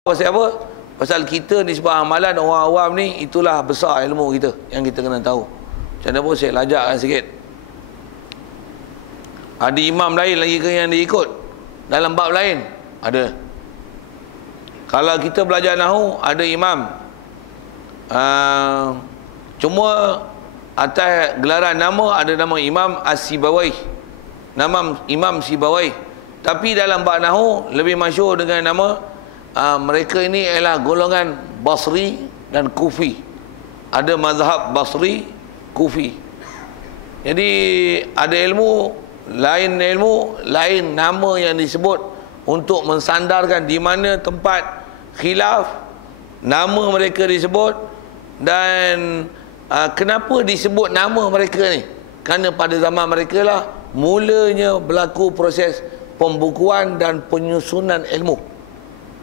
Pasal apa? Pasal kita ni sebab amalan orang awam ni, itulah besar ilmu kita yang kita kena tahu. Macam mana pun saya lajakkan sikit. Ada imam lain lagi ke yang dia ikut dalam bab lain? Ada. Kalau kita belajar nahu, ada imam. Cuma atas gelaran nama ada nama Imam As-Sibawai. Nama Imam Sibawai. Tapi dalam bab nahu lebih masyhur dengan nama mereka ini ialah golongan Basri dan Kufi. Ada mazhab Basri, Kufi. Jadi ada ilmu, lain nama yang disebut untuk mensandarkan di mana tempat khilaf, nama mereka disebut. Dan kenapa disebut nama mereka ni? Kerana pada zaman mereka lah mulanya berlaku proses pembukuan dan penyusunan ilmu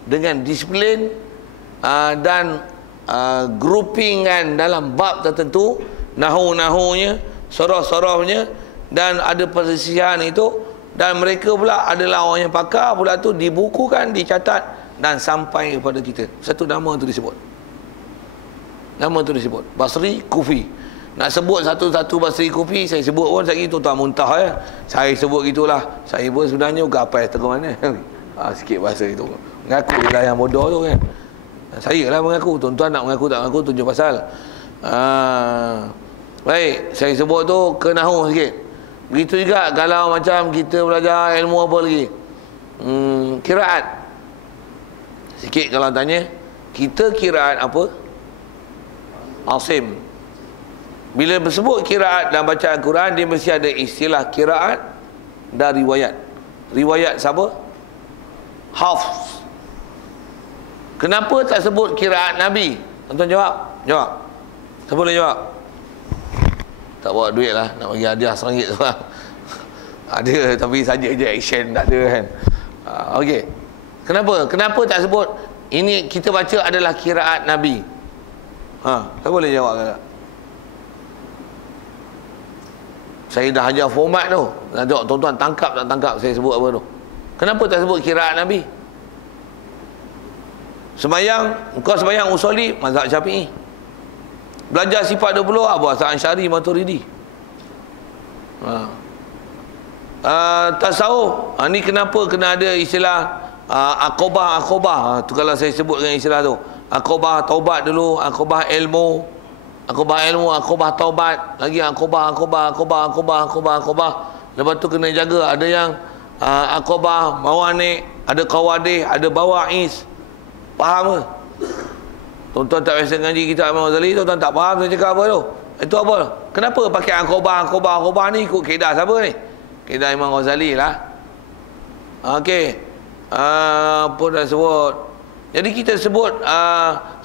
dengan disiplin dan groupingan dalam bab tertentu, nahu-nahunya, soroh-sorohnya, dan ada persisihan itu. Dan mereka pula adalah orang yang pakar pula tu, dibukukan, dicatat dan sampai kepada kita. Satu nama tu disebut. Nama tu disebut Basri, Kufi. Nak sebut satu-satu Basri, Kufi, saya sebut pun saya tu tak muntah ya. Saya sebut gitulah. Saya pun sebenarnya bukan apa yang teruk mana. Sikit bahasa itu. Mengaku lah yang bodoh tu kan. Saya lah mengaku. Tuan-tuan nak mengaku tak mengaku, tujuh pasal. Baik, saya sebut tu ke nahu sikit. Begitu juga kalau macam kita belajar ilmu apa lagi, kiraat. Sikit kalau tanya, kita kiraat apa? Asim. Bila bersebut kiraat dalam bacaan Quran, dia mesti ada istilah kiraat dan riwayat. Riwayat siapa? Hafs. Kenapa tak sebut kiraat Nabi? Tuan-tuan jawab. Jawab. Siapa boleh jawab? Tak bawa duit lah, nak bagi hadiah RM1 tu lah. Ada, tapi saja je action, tak ada kan. Okey. Kenapa tak sebut ini kita baca adalah kiraat Nabi? Siapa boleh jawab tak? Saya dah ajar format tu. Nak tengok tuan-tuan tangkap tak tangkap saya sebut apa tu. Kenapa tak sebut kiraat Nabi? Sembayang, engkau sembayang usuli, mazhab Syafi'i. Belajar sifat 20, Abu Hasan Asy'ari, Maturidi. Tasawuf, ni kenapa kena ada istilah akobah. Tu kalau saya sebut dengan istilah tu. Akobah taubat dulu, akobah ilmu, akobah taubat, lagi akobah. Lepas tu kena jaga, ada yang akobah mawani, ada qawadih, ada bawa'is. Faham ke? Tuan-tuan tak biasa ngaji kitab Imam Ghazali, tuan-tuan tak faham saya cakap apa tu. Itu apa? Kenapa pakai akobah ni ikut kaedah siapa ni? Kaedah Imam Ghazali lah. Okey. Apa dah sebut? Jadi kita sebut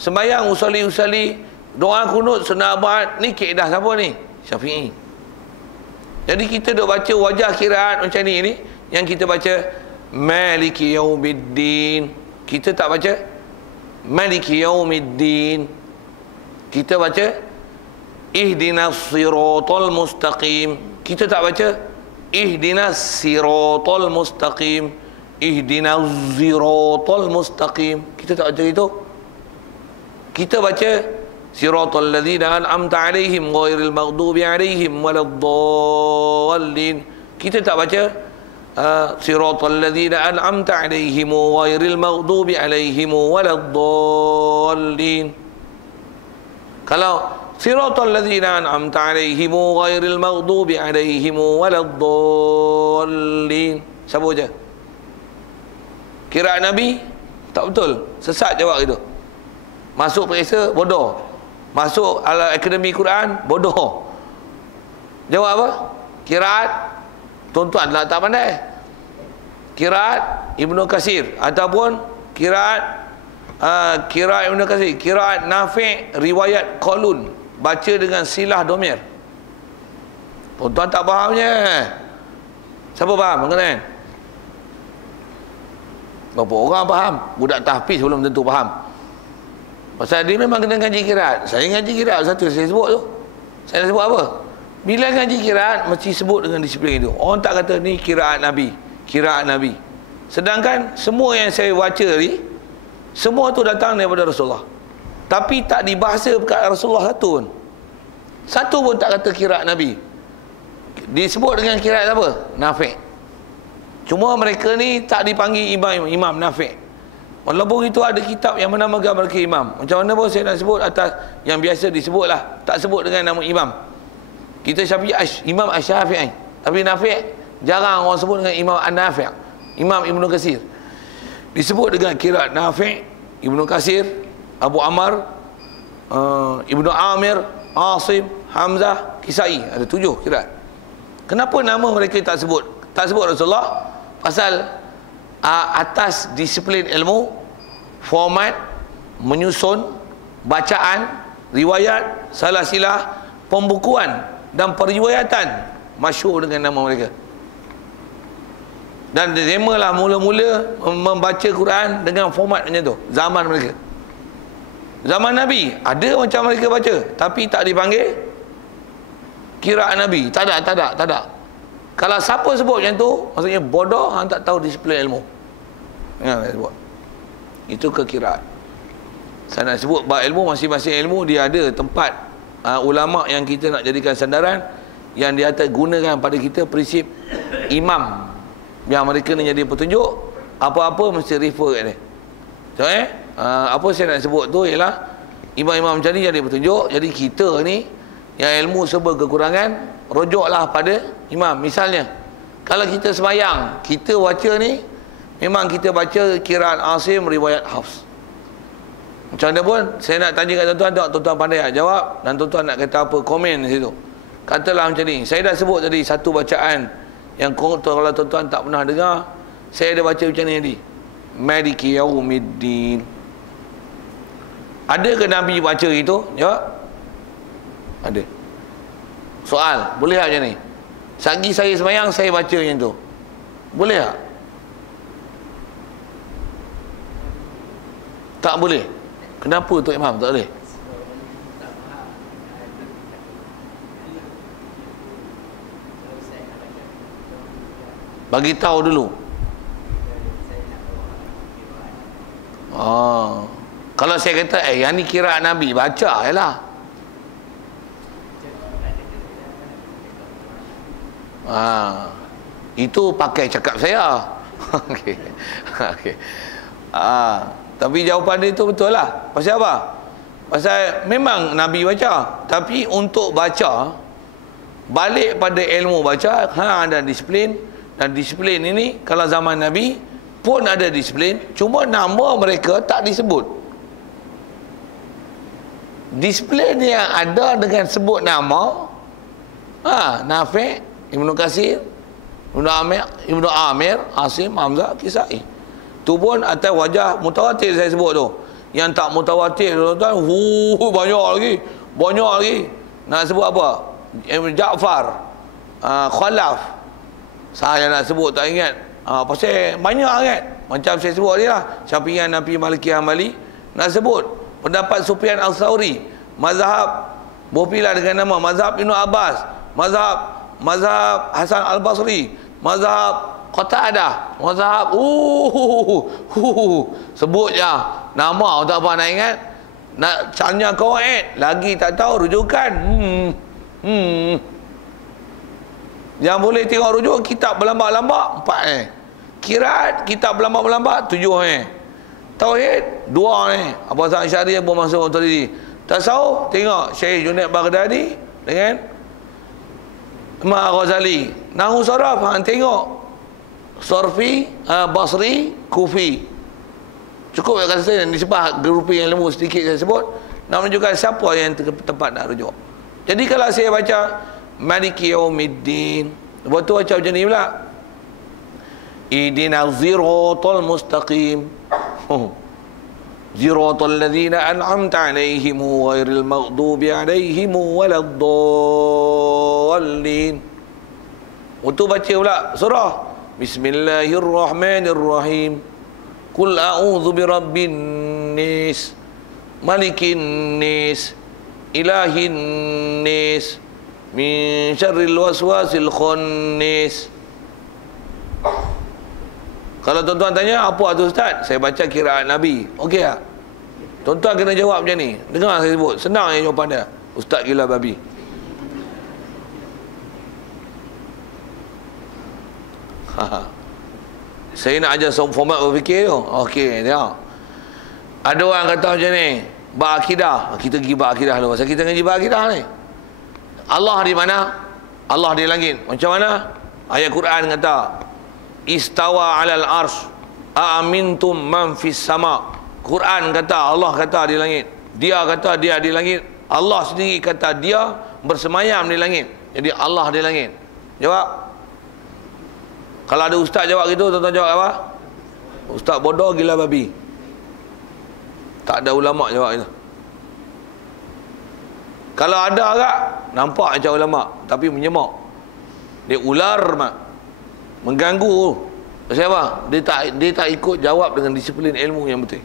sembahyang usali, doa kunut, sunat abad, ni kaedah siapa ni? Syafi'i. Jadi kita duk baca wajah kiraat macam ni yang kita baca Maliki Yaumiddin. Kita tak baca Maliki Yaumiddin. Kita baca Ihdinas Siratal Mustaqim. Kita tak baca Ihdinas Siratal Mustaqim, Ihdinas Siratal Mustaqim. Kita tak baca itu. Kita baca Siratal ladzina an'amta 'alaihim ghairil maghdubi 'alaihim waladdallin. Kita tak baca Siratal ladzina an'amta 'alaihim ghairil maghdubi 'alaihim waladdallin. Kalau Siratal ladzina an'amta 'alaihim ghairil maghdubi 'alaihim waladdallin, siapa baca? Kiraat Nabi tak betul, sesat jawab itu. Masuk periksa bodoh, masuk akademi Quran bodoh. Jawab apa? Kiraat tuan-tuan lah tak pandai. Kiraat Ibnu Katsir ataupun kiraat Ibnu Katsir, kiraat Nafi' riwayat Qalun, baca dengan silah domir. Tuan-tuan tak fahamnya. Siapa faham mengenai? Berapa orang faham? Budak tahfiz belum tentu faham. Pasal dia memang kena ngaji kiraat. Saya ngaji kiraat satu saya sebut tu. Saya nak sebut apa? Bila ngaji kiraat mesti sebut dengan disiplin itu. Orang tak kata ni kiraat Nabi, kiraat Nabi. Sedangkan semua yang saya baca ni Semua tu datang daripada Rasulullah. Tapi tak dibahasa kat Rasulullah satu pun. Satu pun tak kata qiraat Nabi. Disebut dengan qiraat apa? Nafi'. Cuma mereka ni tak dipanggil imam Nafi'. Walaupun itu ada kitab yang menamakan mereka imam. Macam mana pun saya nak sebut atas yang biasa disebut lah. Tak sebut dengan nama imam. Kita Syafi'i, Imam Asy-Syafi'i. Tapi Nafi' jarang orang sebut dengan Imam An-Nafi'. Imam Ibnu Katsir disebut dengan qiraat Nafi', Ibnu Katsir, Abu Amr, Ibnu Amir, Asim, Hamzah, Kisai. Ada 7 qiraat. Kenapa nama mereka tak sebut? Tak sebut Rasulullah? Pasal atas disiplin ilmu, format, menyusun, bacaan, riwayat, salah silah, pembukuan dan periwayatan masyhur dengan nama mereka. Dan tema lah mula-mula membaca Quran dengan format macam tu zaman mereka. Zaman Nabi ada macam mereka baca, tapi tak dipanggil qiraat Nabi. Tak ada. Kalau siapa sebut macam tu, maksudnya bodoh, hang tak tahu disiplin ilmu. Jangan sebut. Itu ke qiraat. Saya nak sebut bab ilmu, masing-masing ilmu dia ada tempat ulama yang kita nak jadikan sandaran, yang dia atas gunakan pada kita prinsip imam, yang mereka ni jadi petunjuk. Apa-apa mesti refer kat dia. So, apa saya nak sebut tu ialah imam-imam macam ni jadi petunjuk. Jadi kita ni yang ilmu serba kekurangan, rujuklah pada imam. Misalnya kalau kita sembahyang, kita baca ni memang kita baca qiraat Asim, riwayat Hafs. Macam mana pun saya nak tanya kat tuan-tuan, tuan-tuan pandai tak jawab, dan tuan-tuan nak kata apa, komen di situ. Katalah macam ni. Saya dah sebut tadi satu bacaan yang kalau tuan-tuan tak pernah dengar, saya ada baca macam ni tadi. Maliki Yaumiddin. Ada ke Nabi baca itu? Jawab. Ada. Soal, boleh tak macam ni? Sagi saya sembahyang, saya baca macam tu. Boleh tak? Tak boleh. Kenapa Tok Imam tak boleh? Bagi tahu dulu. Kalau saya kata yang ni qiraat Nabi, baca jelah. Itu pakai cakap saya. Okey. Okey. Tapi jawapan dia tu betul lah. Pasal apa? Pasal memang Nabi baca, tapi untuk baca balik pada ilmu baca, ada disiplin. Dan disiplin ini kalau zaman Nabi pun ada disiplin, cuma nama mereka tak disebut. Disiplin yang ada dengan sebut nama Nafi', Ibnu Katsir, Ibnu Amir, Asim, Hamzah, Kisai. Tu pun atas wajah mutawatir saya sebut tu. Yang tak mutawatir tuan-tuan, banyak lagi. Nak sebut apa? Ibn Ja'far, Khalaf. Saya nak sebut tak ingat. Pasal banyak kan. Macam saya sebut dia lah, Syafi'i, Hanafi, Maliki, Hambali. Nak sebut pendapat Sufyan Al-Thawri, mazhab berpilah dengan nama mazhab Ibnu Abbas, mazhab Hasan Al-Basri, mazhab Qatadah, mazhab sebut je nama, tak apa nak ingat. Nak tanya qawaid lagi tak tahu rujukan. Yang boleh tengok rujuk kitab berlambak-lambak 4 Qiraat kitab berlambak-lambak 7 Tauhid 2 Apa Hasan Asy'ari Abu Mansur Maturidi. Tasawuf tengok Syekh Junaid Baghdadi dengan Imam Ghazali. Nahwu saraf tengok Sarfi, Basri, Kufi. Cukup kata saya nisbah grouping ilmu sedikit saya sebut nak menunjukkan siapa yang tempat nak rujuk. Jadi kalau saya baca Maliki Yaumiddin, betul baca macam ni pula. Idinaz siratal mustaqim. Siratal ladzina an'amta 'alaihim ghairil maghdubi 'alaihim waladdallin. Betul baca pula surah Bismillahirrahmanirrahim. Qul a'udzu birabbin nas, malikin nas, ilahin nas, min syarril waswasil khannas. Kalau tuan-tuan tanya, apa tu Ustaz? Saya baca kiraat Nabi. Okey tak? Tuan-tuan kena jawab macam ni. Dengar saya sebut. Senang je jawapan dia. Ustaz gila babi. Saya nak ajar format berfikir tu. Okey, tengok. Ada orang kata macam ni, bab akidah. Kita pergi bab akidah dulu. Pasal kita ngaji bab akidah ni. Allah di mana? Allah di langit. Macam mana? Ayat Quran kata, istawa 'alal arsh. Aamintum man fis sama. Quran kata, Allah kata di langit. Dia kata dia di langit. Allah sendiri kata dia bersemayam di langit. Jadi Allah di langit. Jawab. Kalau ada ustaz jawab gitu, tuan-tuan jawab apa? Ustaz bodoh gila babi. Tak ada ulama jawab itu. Kalau ada agak nampak macam ulama, tapi menyemak. Dia ular mak. Mengganggu. Pasal apa? Dia tak ikut jawab dengan disiplin ilmu yang betul.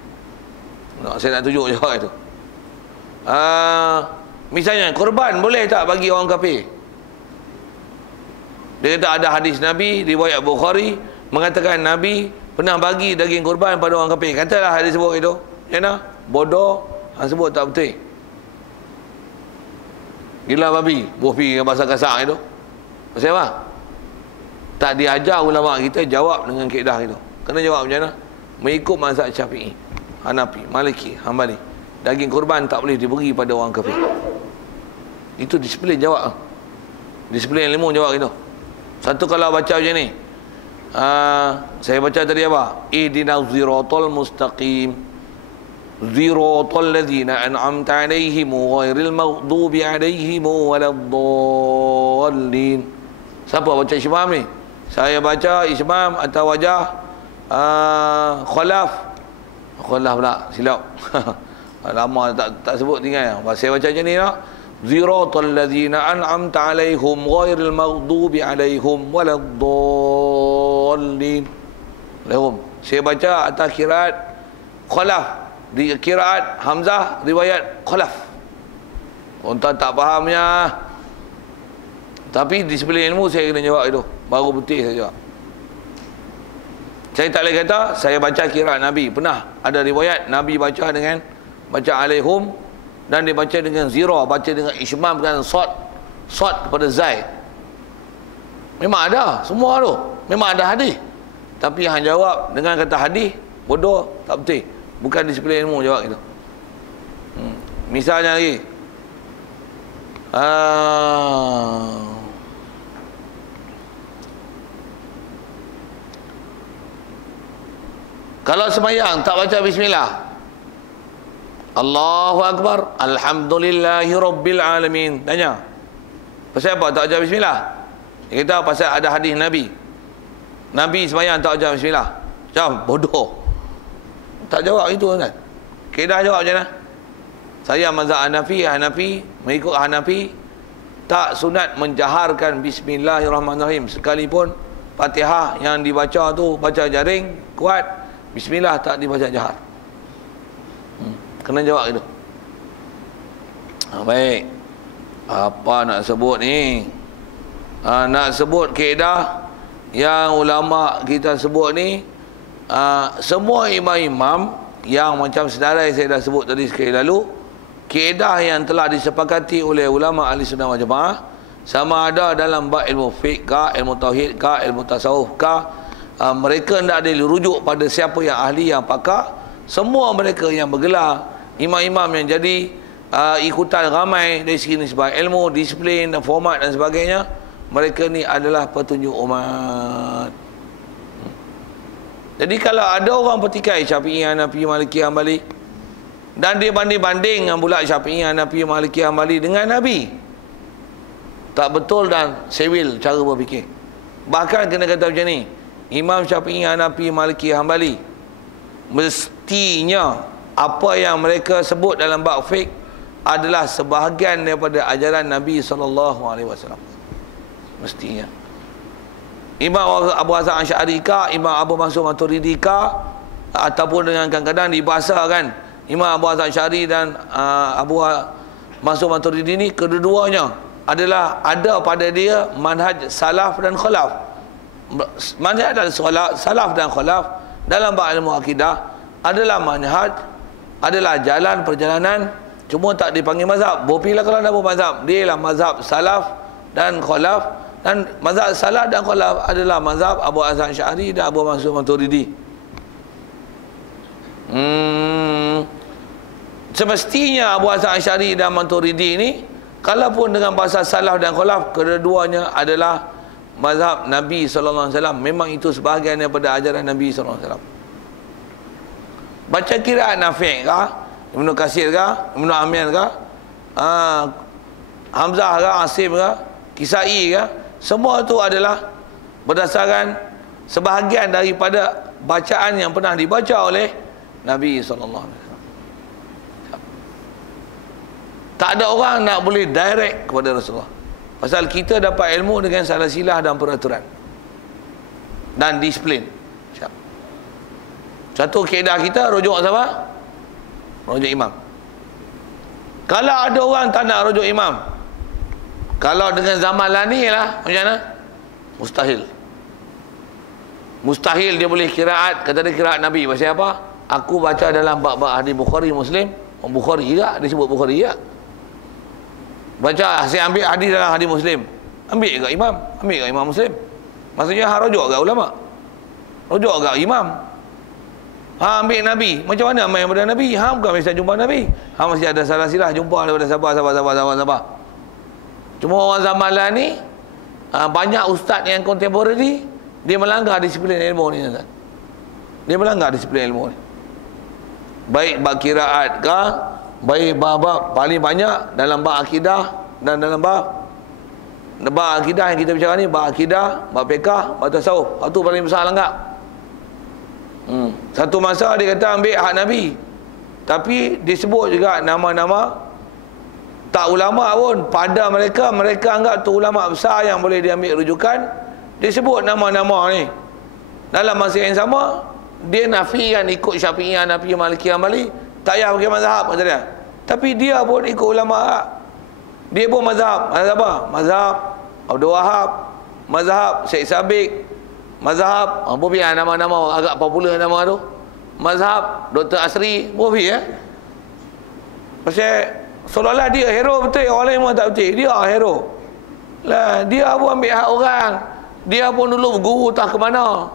Saya nak tunjuk jawab itu. Misalnya korban boleh tak bagi orang kafir? Dia kata ada hadis Nabi riwayat Bukhari mengatakan Nabi pernah bagi daging korban pada orang kafir. Katalah hadis sebut itu. Ya nah, bodoh hang sebut tak betul. Gila babi, bohpi dengan bahasa kasar itu. Pasal apa? Tak diajar ulama kita jawab dengan kaedah itu. Kena jawab macam mana? Mengikut mazhab Syafi'i, Hanafi, Maliki, Hambali. Daging korban tak boleh diberi pada orang kafir. Itu disiplin jawab. Disiplin ilmu jawab itu. Satu kalau baca macam ni, saya baca tadi apa? Ihdinas siratal mustaqim, siratal ladzina an'amta 'alaihim ghairil maghdubi 'alaihim waladdallin. Siapa baca Ismam ni? Saya baca Ismam atau wajah Khalaf pula silap. Lama tak sebut tinggal. Saya baca macam ni tak? Siratal ladzina an'amta 'alaihim ghairil maghdubi 'alaihim waladdallin. Saya baca atas kiraat Khalaf, di kiraat Hamzah riwayat Khalaf. Tuan-tuan tak fahamnya, tapi disiplin ilmu saya kena jawab itu. Baru betul saya jawab. Saya tak boleh kata saya baca kiraat Nabi. Pernah ada riwayat Nabi baca dengan baca alaihum, dan dia baca dengan zira, baca dengan ismam dengan sad kepada zai. Memang ada semua tu. Memang ada hadis. Tapi yang jawab dengan kata hadis bodoh, tak betul. Bukan disiplin ilmu jawab itu. Misalnya lagi, kalau sembahyang tak baca bismillah, Allahu Akbar, Alhamdulillahi Rabbil Alamin. Tanya, pasal apa tak baca bismillah? Dia kata pasal ada hadis Nabi. Nabi sembahyang tak baca bismillah. Macam bodoh. Tak jawab itu kan? Kedah jawab macam mana? Saya mazhab Hanafi, mengikut Hanafi, tak sunat menjaharkan bismillahirrahmanirrahim. Sekalipun Fatihah yang dibaca tu baca jaring kuat, bismillah tak dibaca jahar. Kena jawab itu. Baik. Apa nak sebut ni? Nak sebut kaedah yang ulama kita sebut ni, semua imam-imam yang macam senarai saya dah sebut tadi sekali lalu, kaedah yang telah disepakati oleh ulama ahli sunnah wal jamaah, sama ada dalam bab ilmu fiqh kah, ilmu tauhid kah, ilmu tasawuf kah, mereka tidak ada rujuk pada siapa yang ahli, yang pakar. Semua mereka yang bergelar imam-imam yang jadi ikutan ramai dari segi nisbah ilmu, disiplin dan format dan sebagainya, mereka ni adalah petunjuk umat. Jadi kalau ada orang petikai Syafi'i, Hanafi, Maliki, Hambali, dan dia banding-banding dengan pula Syafi'i, Hanafi, Maliki, Hambali dengan Nabi, tak betul dan sewil cara berfikir. Bahkan kena kata macam ni, Imam Syafi'i, Hanafi, Maliki, Hambali, mestinya apa yang mereka sebut dalam bab fiqh adalah sebahagian daripada ajaran Nabi SAW. Mestinya. Imam Abu Hasan Asy'ari ka, Imam Abu Mansur Maturidi ka, ataupun dengan kadang-kadang dibahasakan Imam Abu Hasan Asy'ari dan Abu Mansur Maturidi ni, kedua-duanya adalah ada pada dia manhaj salaf dan khalaf. manhaj dan salaf dan khalaf dalam bab ilmu akidah adalah manhaj, adalah jalan perjalanan, cuma tak dipanggil mazhab. Bopilah kalau nak mazhab, dia lah mazhab salaf dan khalaf, dan mazhab salaf dan khalaf adalah mazhab Abu Hasan Asy'ari dan Abu Mansur Maturidi. Semestinya Abu Hasan Asy'ari dan Maturidi ini, kalaupun dengan bahasa salaf dan khalaf, kedua-duanya adalah mazhab Nabi SAW. Memang itu sebahagian daripada ajaran Nabi SAW. Baca kiraan Nafi' kah, Ibnu Katsir kah, Ibnu Amir kah, Hamzah kah, Asim kah, Kisai kah, semua itu adalah berdasarkan sebahagian daripada bacaan yang pernah dibaca oleh Nabi SAW. Tak ada orang nak boleh direct kepada Rasulullah. Pasal kita dapat ilmu dengan salah silah dan peraturan dan disiplin. Satu kaedah kita rujuk siapa? Rujuk imam. Kalau ada orang tak nak rujuk imam, kalau dengan zaman lah ni lah, macam mana? Mustahil. Mustahil dia boleh kiraat, kata dia kiraat Nabi. Pasal apa? Aku baca dalam bab-bab hadis Bukhari Muslim. Bukhari juga, dia sebut Bukhari juga. Baca, saya ambil hadis dalam hadis Muslim, ambil ke imam, ambil ke imam Muslim. Maksudnya rujuk ke ulama, rujuk ke imam. Ambil Nabi, macam mana main daripada Nabi? Bukan biasa jumpa Nabi. Masih ada salah silah jumpa daripada sahabat. Cuma orang zaman lah ni, banyak ustaz yang kontemporari, dia melanggar disiplin ilmu ni. Dia melanggar disiplin ilmu ni. Baik bab kiraat ke, baik bab paling banyak dalam bab akidah dan dalam bab akidah yang kita bicara ni, bab akidah, bab fiqh, bab tasawuf. Itu paling besar langgar. Satu masa dia kata ambil hak Nabi, tapi disebut juga nama-nama tak ulama pun. Pada mereka anggap tu ulama besar yang boleh diambil rujukan, disebut nama-nama ni. Dalam masa yang sama, dia nafikan ikut Syafi'iyah, Hanafi, Maliki, Hambali, tak payah pakai mazhab kata dia. Tapi dia pun ikut ulama. Dia pun mazhab. Mazhab apa? Mazhab Abdul Wahab, mazhab Syekh Sabiq, mazhab Bobi, nama-nama agak popular nama tu. Mazhab Dr. Asri Bobi Pasal seolah-olah dia hero betul, orang lain pun tak betul. Dia hero. Lah, dia pun ambil hak orang. Dia pun dulu guru tak ke mana.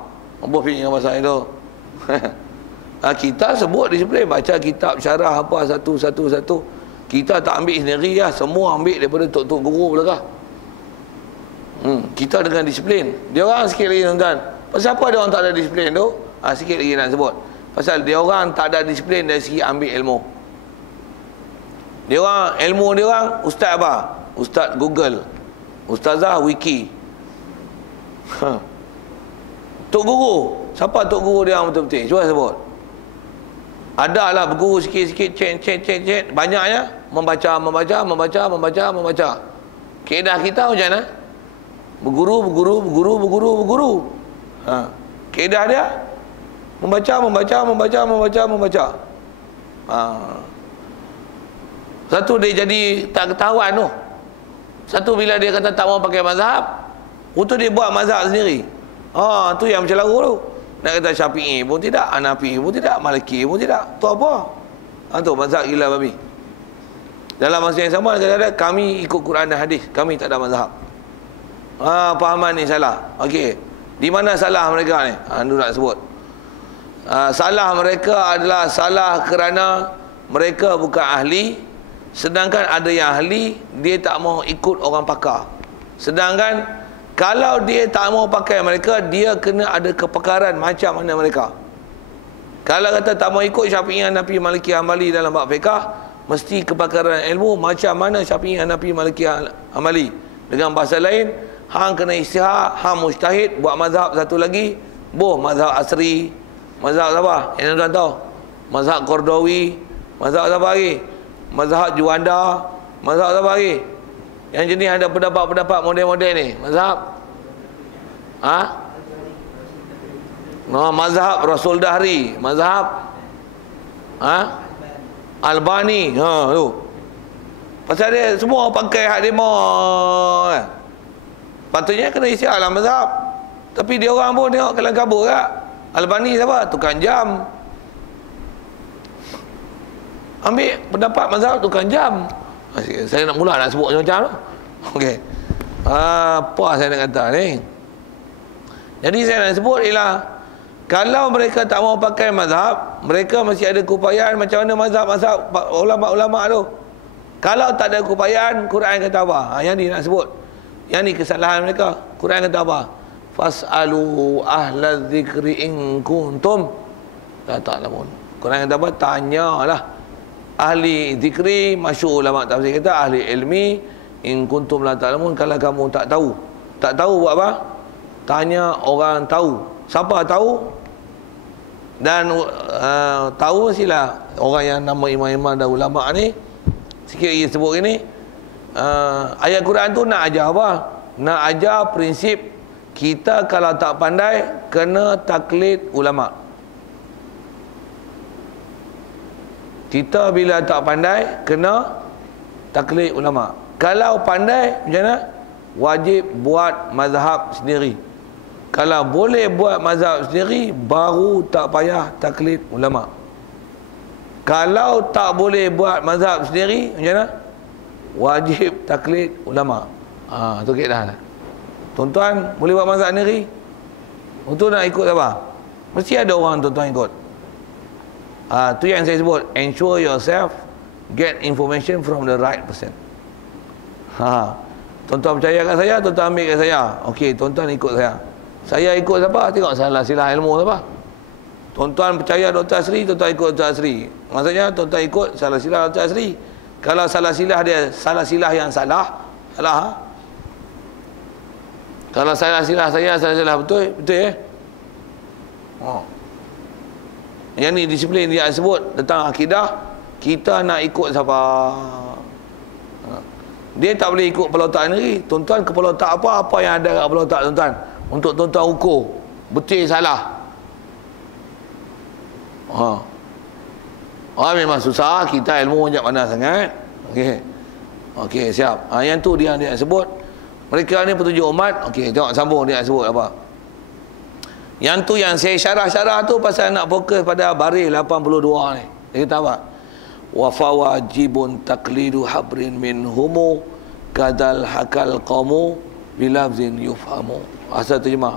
Bobi dengan pasal itu. Kita sebut disiplin, baca kitab syarah apa satu. Kita tak ambil sendiri lah, semua ambil daripada tok-tok guru belakang. Kita dengan disiplin. Dia orang sikit lagi tuan-tuan. Pasal apa dia orang tak ada disiplin tu? Sikit lagi nak sebut. Pasal dia orang tak ada disiplin dari segi ambil ilmu. Dia orang ilmu dia orang ustaz apa? Ustaz Google, ustazah Wiki. Tok guru, siapa tok guru dia orang betul-betul? Cuba sebut. Adalah berguru sikit-sikit, cek. Banyaknya membaca. Kaedah kita macam mana? Berguru. Kaedah dia membaca. Satu dia jadi tak ketahuan tu. Satu bila dia kata tak mau pakai mazhab, itu dia buat mazhab sendiri. Tu yang macam lagu tu. Nak kata Syafi'i pun tidak, Hanafi pun tidak, Maliki pun tidak. Tu apa? Tu mazhab gila babi. Dalam masa yang sama dia kata kami ikut Quran dan hadis, kami tak ada mazhab. Fahaman ni salah. Okey. Di mana salah mereka ni? Anda nak sebut. Salah mereka adalah salah kerana mereka bukan ahli, sedangkan ada yang ahli, dia tak mau ikut orang pakar. Sedangkan kalau dia tak mau pakai mereka, dia kena ada kepakaran macam mana mereka. Kalau kata tak mau ikut Syafi'i, Hanafi, Maliki, Hambali dalam bab fiqh, mesti kepakaran ilmu macam mana Syafi'i, Hanafi, Maliki, Hambali. Dengan bahasa lain, hang kena istihad, hang mujtahid, buat mazhab satu lagi, mazhab Asri, mazhab apa? Yang tuan tahu? Mazhab Qardawi, mazhab apa lagi? Mazhab Juanda, mazhab apa lagi? Yang jenis ada pendapat-pendapat model-model ni, mazhab mazhab Rasul Dahri, mazhab Albani, tu. Pasal dia semua pakai hak demo. Patutnya kena isi alam mazhab. Tapi dia orang pun tengok kelam kabut tak. Albani siapa? Tukang jam. Ambil pendapat mazhab tukang jam. Saya nak mula nak sebut macam tu. Okey. Apa saya nak kata ni? Jadi saya nak sebut ialah kalau mereka tak mau pakai mazhab, mereka masih ada keupayaan macam mana mazhab-mazhab ulama-ulama tu. Kalau tak ada keupayaan, Quran kata apa? Yang ni nak sebut. Yang ni kesalahan mereka. Quran kata apa? Fas'alu ahla dzikri in kuntum la ta'lamun. Quran kata apa? Tanyalah ahli zikri, masyhur ulama tafsir kata ahli ilmi, in kuntum la ta'lamun, kalau kamu tak tahu. Tak tahu buat apa? Tanya orang tahu. Siapa tahu? Dan tahu mestilah orang yang nama imam-imam dan ulama ni. Sikit lagi sebut ini, ayat Quran tu nak ajar apa? Nak ajar prinsip kita kalau tak pandai kena taklid ulama. Kita bila tak pandai kena taklid ulama. Kalau pandai macam mana? Wajib buat mazhab sendiri. Kalau boleh buat mazhab sendiri, baru tak payah taklid ulama. Kalau tak boleh buat mazhab sendiri, macam mana? Wajib taklid ulama. Tu kaedah. Tuan-tuan boleh buat mazhab sendiri? Untuk nak ikut apa? Mesti ada orang tuan-tuan ikut. Tu yang saya sebut, ensure yourself get information from the right person. Tuan-tuan percaya kat saya, tuan-tuan ambil kat saya. Okey, tuan-tuan ikut saya. Saya ikut siapa? Tengok salah silah ilmu siapa. Tuan-tuan percaya Dr. Asri, tuan-tuan ikut Dr. Asri. Maksudnya tuan-tuan ikut salah silah Dr. Asri. Kalau salah silah dia salah silah yang salah, salah. Kalau salah silah saya salah silah betul, betul ya? Yang ni disiplin dia sebut tentang akidah, kita nak ikut siapa? Dia tak boleh ikut kepala otak sendiri. Tuan-tuan kepala otak apa yang ada kat kepala otak tuan-tuan? Untuk tuan-tuan ukur betul salah. Memang susah, kita ilmu macam mana sangat. Okey, siap. Yang tu dia sebut. Mereka ni petunjuk umat. Okey, tengok sambung dia sebut apa. Yang tu yang saya syarah-syarah tu pasal nak fokus pada baris 82 ni. Dia kata apa? Wa fawajibun taqlidu habrin minhumu kadal hakal qaumu bilafzin yufhamu. Asal terjemah,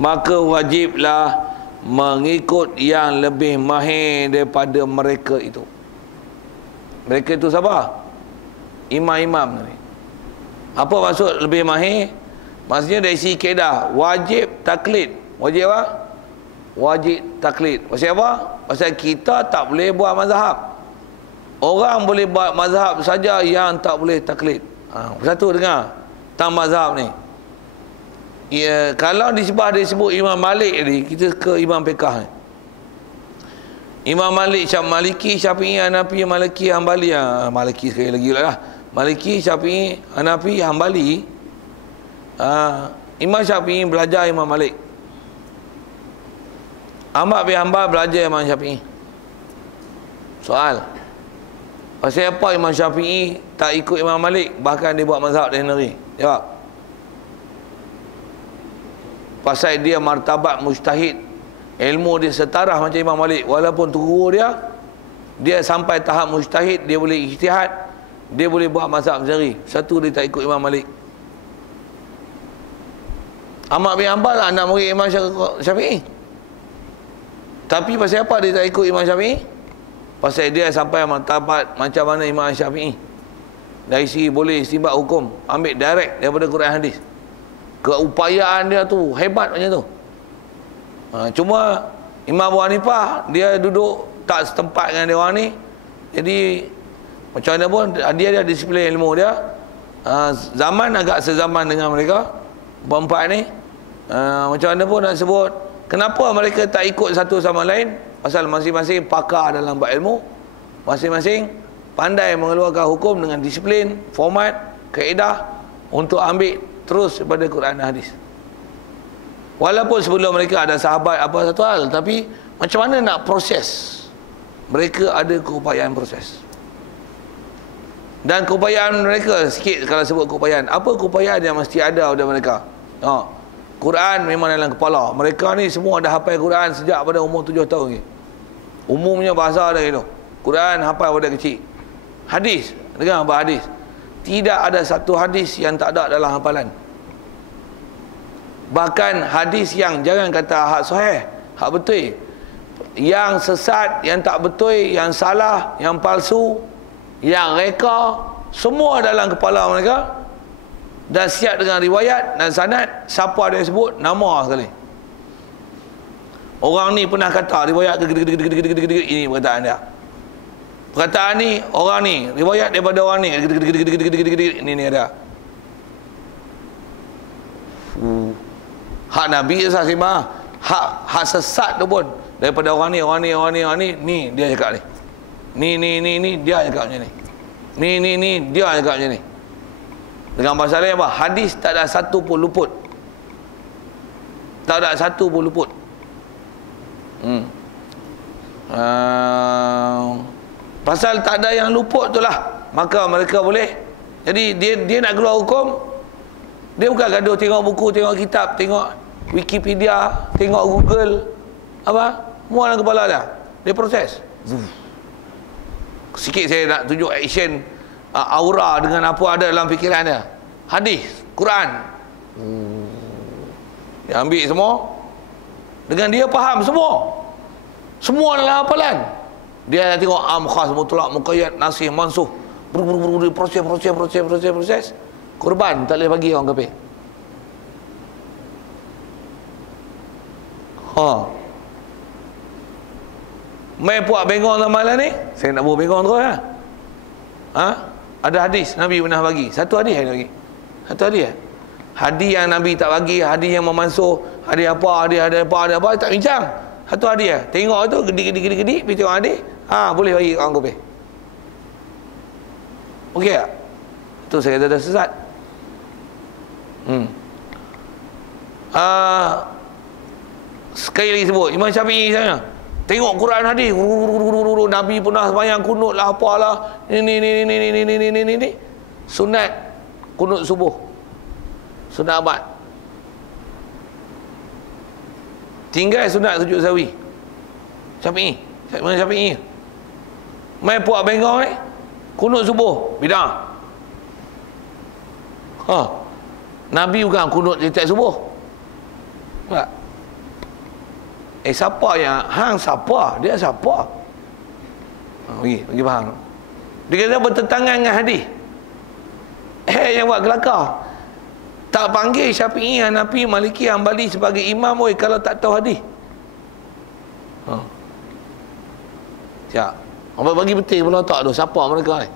maka wajiblah mengikut yang lebih mahir daripada mereka itu. Mereka itu siapa? Imam-imam ni. Apa maksud lebih mahir? Maksudnya dari segi kaedah, wajib taklid. Wajib apa? Wajib taklid. Pasal apa? Pasal kita tak boleh buat mazhab. Orang boleh buat mazhab saja, yang tak boleh taklid. Satu dengar tentang mazhab ni. Ya, kalau disebut Imam Malik tadi, kita ke Imam Fiqh ni. Imam Malik, Maliki, Syafi'i, Hanafi, Maliki, Hanbali. Maliki sekali lagi lah. Maliki, Syafi'i, Hanafi, Hanbali. Imam Syafi'i belajar Imam Malik. Ahmad bin Hanbal belajar Imam Syafi'i. Soal, pasal apa Imam Syafi'i tak ikut Imam Malik, bahkan dia buat mazhab dia sendiri? Jawab. Pasal dia martabat mujtahid, ilmu dia setara macam Imam Malik. Walaupun guru dia sampai tahap mujtahid, dia boleh ijtihad, dia boleh buat mazhab sendiri. Satu, dia tak ikut Imam Malik. Ahmad bin Hanbal anak murid Imam Syafi'i. Tapi pasal apa dia tak ikut Imam Syafi'i? Pasal dia sampai martabat macam mana Imam Syafi'i. Dari segi boleh istinbat hukum, ambil direct daripada Quran hadis. Keupayaan dia tu hebat macam tu. Cuma Imam Abu Hanifah dia duduk tak setempat dengan dia orang ni. Jadi macam mana pun dia ada disiplin ilmu dia. Zaman agak sezaman dengan mereka berempat ni. Macam mana pun nak sebut, kenapa mereka tak ikut satu sama lain? Pasal masing-masing pakar dalam bab ilmu, masing-masing pandai mengeluarkan hukum dengan disiplin, format, kaedah untuk ambil terus daripada Quran dan hadis. Walaupun sebelum mereka ada sahabat apa satu hal, tapi macam mana nak proses? Mereka ada keupayaan proses. Dan keupayaan mereka, sikit kalau sebut keupayaan, apa keupayaan yang mesti ada pada mereka? Quran memang dalam kepala. Mereka ni semua dah hafal Quran sejak pada umur 7 tahun ni. Umumnya bahasa dah itu. Quran hafal pada kecil. Hadis, dengar apa hadis? Tidak ada satu hadis yang tak ada dalam hafalan. Bahkan hadis yang, jangan kata hak sahih, hak betul, yang sesat, yang tak betul, yang salah, yang palsu, yang reka, semua dalam kepala mereka dan siap dengan riwayat dan sanad. Siapa dia sebut nama sekali. Orang ni pernah kata riwayat ini perkataan dia. Perkataan ni orang ni, riwayat daripada orang ni ini ada. Hak Nabi sah sembah, hak sesat tu pun daripada orang ni ni dia cakap ni. Ni dia cakap macam ni. Ni dia cakap macam ni. Dengan bahasa lain apa? Hadis tak ada satu pun luput. Tak ada satu pun luput. Pasal tak ada yang luput tu lah, maka mereka boleh. Jadi dia nak keluar hukum, dia bukan gaduh tengok buku, tengok kitab, tengok Wikipedia, tengok Google, apa, semua dalam kepala dia. Dia proses. Sikit saya nak tunjuk action aura dengan apa ada dalam fikiran dia. Hadis, Quran, dia ambil semua. Dengan dia faham semua dalam hafalan. Dia tengok am, khas, mutlak, muqayyad, nasih, mansuh, proses. Korban tak boleh bagi orang kafir. Main puak bengong dalam malam ni, saya nak buat bengong terus lah. Ada hadis Nabi pernah bagi. Satu hadis yang bagi. Satu hadis. Hadis yang Nabi tak bagi, hadis yang memansuh, hadis apa, tak bincang. Satu hadis lah. Tengok tu gedik, pergi tengok hadis, boleh bagi orang kafir. Okey tak? Itu saya kata dah sesat. Sekali lagi sebut Imam Syafi'i sana. Tengok Quran hadis, Nabi pernah sembahyang kunut lah, apalah, ini. Sunat kunut subuh, sunat abad. Tinggal sunat sujud sawi. Syafi'i. Mai puak bengong kunut subuh bidah. Nabi bukan kunut setiap subuh. Tak. Siapa yang siapa? Dia siapa? Bagi faham. Dia kata bertentangan dengan hadis. Yang buat kelakar. Tak panggil Syafi'i, Hanafi, Maliki, Hanbali sebagai imam kalau tak tahu hadis. Siap. Apa bagi betul pula tak tu siapa mereka ni?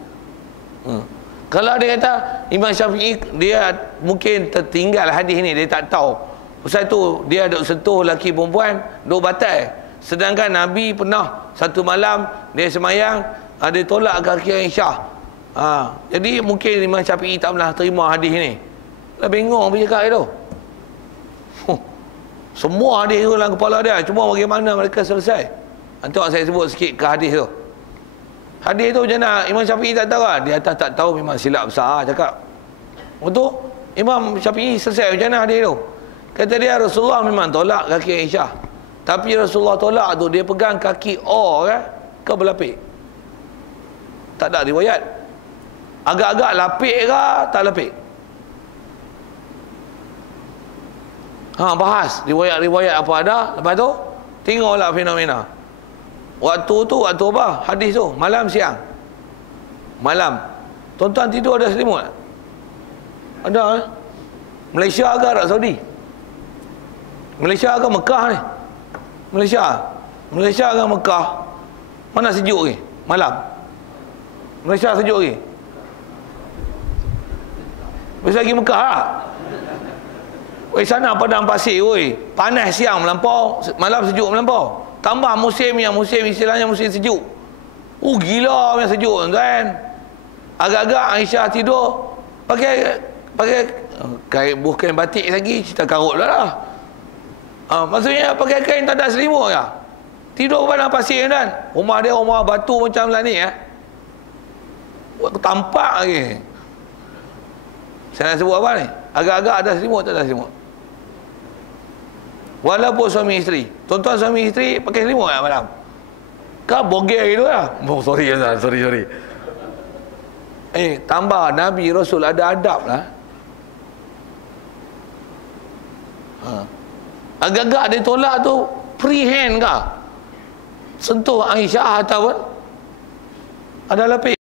Kalau dia kata Imam Syafi'i, dia mungkin tertinggal hadis ni, dia tak tahu. Pasal tu dia duk sentuh lelaki perempuan, duk batal. Sedangkan Nabi pernah satu malam dia semayang, dia tolak kaki Aisyah. Jadi mungkin Imam Syafi'i tak pernah terima hadis ni. Lah bengong pergi cakap itu. Semua hadis tu dalam kepala dia, cuma bagaimana mereka selesai. Nanti saya sebut sikit ke hadis tu. Hadis tu macam mana? Imam Syafi'i tak tahu lah. Dia atas tak tahu memang silap besar cakap. Betul? Imam Syafi'i selesai macam mana hadis tu? Kata dia Rasulullah memang tolak kaki Aisyah. Tapi Rasulullah tolak tu dia pegang kaki ke berlapik. Tak ada riwayat. Agak-agak lapik ke tak lapik. Bahas riwayat apa ada. Lepas tu tengoklah fenomena. Waktu tu waktu apa? Hadis tu malam siang. Malam. Tuan-tuan tidur ada selimut? Ada. Malaysia ke Arab Saudi? Malaysia ke Mekah ni? Malaysia ke Mekah? Mana sejuk ni? Malam. Malaysia sejuk ni. Besar lagi Mekah lah. Sana padang pasir, panas siang melampau, malam sejuk melampau. Tambah musim istilahnya musim sejuk. Gila yang sejuk tuan. Agak-agak Aisyah tidur pakai kain bukan batik lagi, cerita karut lah. Maksudnya pakai kain tak ada selimut ke? Tidur padang pasir kan. Rumah dia rumah batu macam lah ni tampak lagi. Saya nak sebut apa ni? Agak-agak ada selimut tak ada selimut. Walaupun suami isteri. Tuan-tuan suami isteri pakai selimut tak malam? Kau bogel gitu lah. Oh, sorry. Tambah Nabi Rasul ada adab lah. Agak-agak dia tolak tu free hand kah? Sentuh Aisyah ataupun ada lapis.